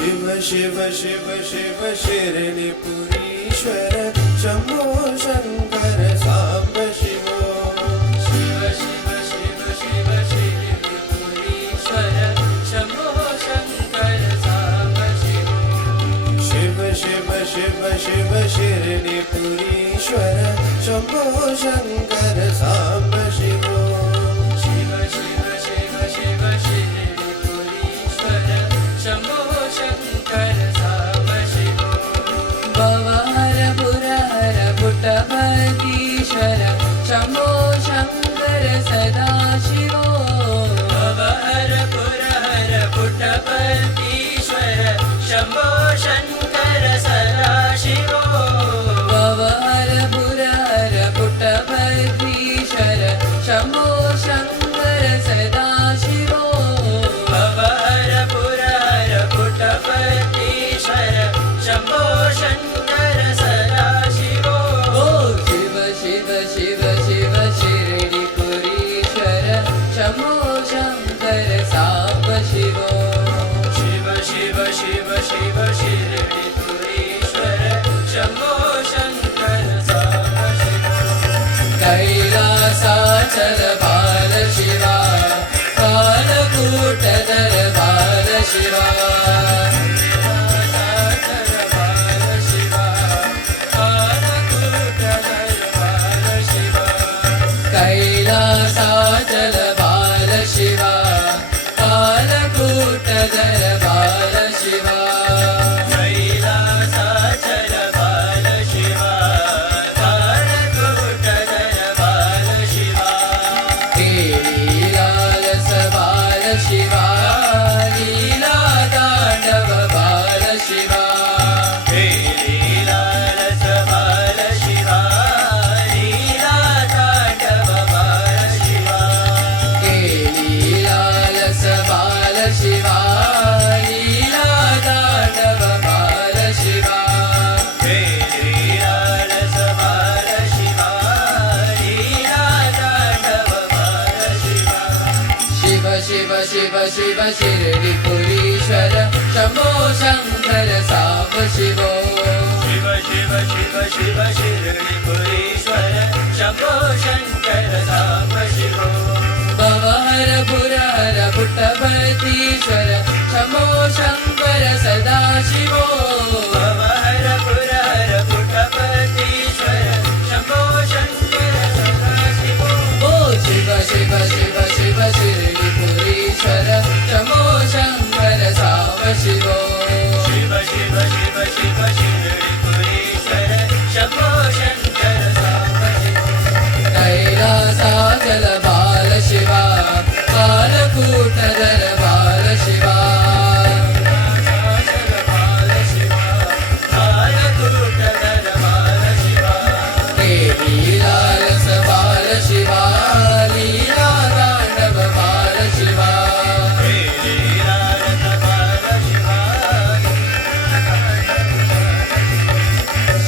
शिव शिव शिव शिव शिरणिपुरीश्वर शंभो शंकर सांब शिवो शिव शिव शिव शिव शिरणिपुरीश्वर शंभो शंकर सांब शिवो शिव शिव शिव शिव शिरणिपुरीश्वर शंभो शंकर सांब शिवो शिव शिव शिव शिव शिरणिपुरीश्वर शंभो शंकर सांब शिवो भवहर पुरहर पुट्टपतीश्वर शंभो शंकर सदाशिवो भवहर पुरहर पुट्टपतीश्वर शंभो शंकर सदाशिवो भवहर पुरहर पुट्टपतीश्वर शंभो शंकर सदाशिवो भवहर पुरहर पुट्टपतीश्वर शंभो शंकर सदाशिवो शिव शिव शिव शिव शिरणिपुरीश्वर शंभो शंकर सांब शिवो शिव शिव शिव शिव शिरणिपुरीश्वर शंभो शंकर सांब शिवो कैलासाचल बाल शिवा कालकूटधर बाल शिवा कैलासाचल बाल शिवा कालकूटधर बाल शिवा कैलासाचल बाल शिवा कालकूटधर बाल शिवा कैलासाचल बाल शिवा कालकूटधर बाल शिवा लीलालस बाल शिवा लीला तांडव बाल शिवा लीलालस बाल शिवा लीला तांडव बाल शिवा लीलालस बाल शिवा लीला तांडव बाल शिवा लीलालस बाल शिवा लीला तांडव बाल शिवा शिव शिव शिव शिव शिरणिपुरीश्वर शंभो शंकर सांब शिवो शिव शिव शिव शिव शिरणिपुरीश्वर शंभो शंकर सांब शिवो भवहर पुरहर पुट्टपतीश्वर शंभो शंकर सदाशिवो भवहर पुरहर पुट्टपतीश्वर शंभो शंकर सदाशिवो शिव शिव शिव शिव शिरणिपुरीश्वर शंभो शंकर सांब शिवो शिव शिव शिव शिव शिरणिपुरीश्वर शंभो शंकर सांब शिवो कैलासाचल बाल शिवा कालकूटधर बाल शिवा कैलासाचल बाल शिवा कालकूटधर बाल शिवा लीलालस बाल शिवा लीला तांडव बाल शिवा लीलालस बाल शिवा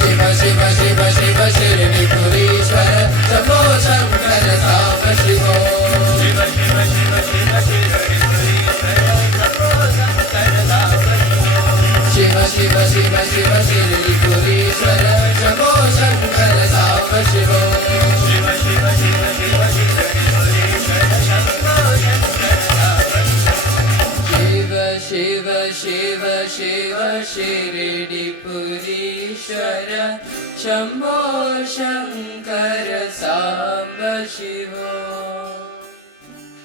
शिव शिव शिव शिव शिरणिपुरीश्वर शंभो शंकर सांब शिवो शिव शिव शिव शिव शिरणिपुरीश्वर शंभो शंकर सांब शिव शिव शिव शिव शिरणिपुरीश्वर शंभो शंकर सांब शिवो शिव शिव शिव शिव शिरणिपुरीश्वर शंभो शंकर सांब शिव शिव शिव शिव शिरणिपुरीश्वर शंभो शंकर सांब शिवो।